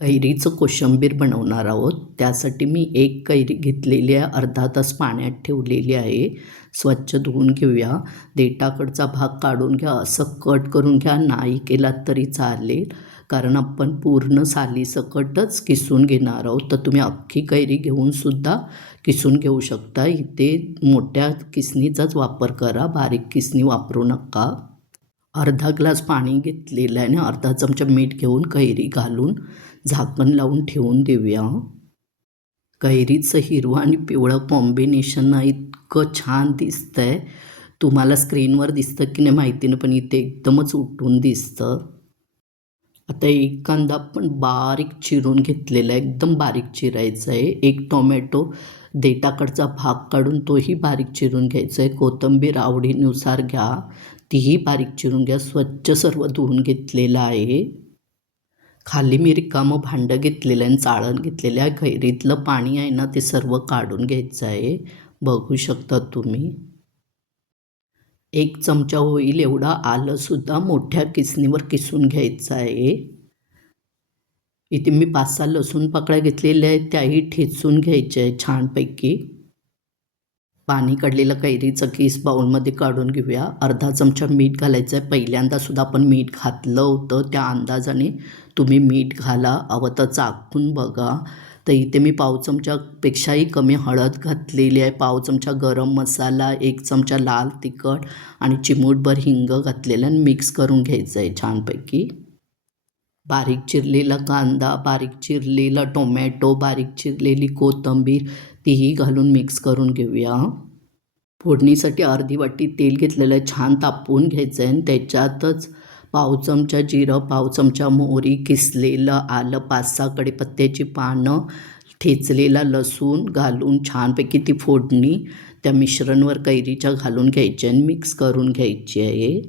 कैरीचं कोशिंबीर बनवणार आहोत. त्यासाठी मी एक कैरी घेतलेली आहे, अर्धा तास पाण्यात ठेवलेली आहे. स्वच्छ धुवून घेऊया. देठाकडचा भाग काढून घ्या. असं कट करून घ्या. नाही केलात तरी चालेल, कारण आपण पूर्ण सालीसकटच किसून घेणार आहोत. तर तुम्ही अख्खी कैरी घेऊनसुद्धा किसून घेऊ शकता. इथे मोठ्या किसणीचाच वापर करा, बारीक किसणी वापरू नका. अर्धा ग्लास पाणी घेतलेलं आहे आणि अर्धा चमचा मीठ घेऊन कैरी घालून झाकण लावून ठेवून देऊया. कैरीचं हिरवं आणि पिवळं कॉम्बिनेशन ना इतकं छान दिसतं आहे. तुम्हाला स्क्रीनवर दिसतं की नाही माहिती नाही, पण इथे एकदमच उठून दिसतं. आता एक कांदा पण बारीक चिरून घेतलेला आहे, एकदम बारीक चिरायचा आहे. एक टोमॅटो देठाकडचा भाग काढून तोही बारीक चिरून घ्यायचा आहे. कोथिंबीर आवडीनुसार घ्या, तीही बारीक चिरून घ्या. स्वच्छ सर्व धुवून घेतलेलं आहे. खाली मी रिकामं भांडं घेतलेलं आहे आणि चाळण घेतलेलं आहे. कैरीतलं पाणी आहे ना, ते सर्व काढून घ्यायचं आहे. बघू शकता तुम्ही. एक चमचा होईल एवढा आलंसुद्धा मोठ्या किसणीवर किसून घ्यायचं आहे. इथे मी 5-6 लसूण पाकळ्या घेतलेल्या आहेत, त्याही ठेचून घ्यायच्या आहे छानपैकी. पाणी काढलेलं कैरीचं किस बाउलमध्ये काढून घेऊया. अर्धा चमचा मीठ घालायचं आहे. पहिल्यांदासुद्धा आपण मीठ घातलं होतं, त्या अंदाजाने तुम्ही मीठ घाला. हवं तर चाखून बघा. तर इथे मी पाव चमचापेक्षाही कमी हळद घातलेली आहे, पाव चमचा गरम मसाला, 1 चमचा लाल तिखट आणि चिमूटभर हिंग घातलेलं आणि मिक्स करून घ्यायचं आहे छानपैकी. बारीक चिरलेला कांदा, बारीक चिरलेला टोमॅटो, बारीक चिरलेली कोथिंबीर तीही घालून मिक्स करून घेऊया. फोडणीसाठी अर्धी वाटी तेल घेतलेलं आहे, छान तापवून घ्यायचं आहे आणि त्याच्यातच पाव चमचा जिरं, पाव चमचा मोहरी, किसलेलं आलं, 5-6 कढीपत्त्याची पानं, ठेचलेला लसूण घालून छानपैकी ती फोडणी त्या मिश्रणवर कैरीच्या घालून घ्यायची आणि मिक्स करून घ्यायची आहे.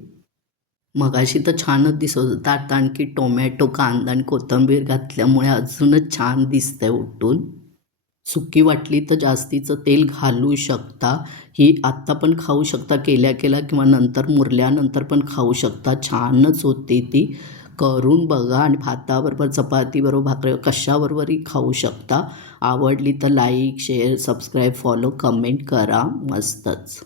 मगाशी तर छानच दिसत होतं, आता आणखी टोमॅटो, कांदा आणि कोथिंबीर घातल्यामुळे अजूनच छान दिसतंय उठून. सुकी वाटली तर जास्तीचं तेल घालू शकता. ही आत्ता पण खाऊ शकता केल्या केल्या किंवा नंतर मुरल्यानंतर पण खाऊ शकता. छानच होते ती. करून बघा आणि भाताबरोबर, चपातीबरोबर, भाकरीवर कशाबरोबरही खाऊ शकता. आवडली तर like, share, subscribe, follow, comment करा. मस्तच.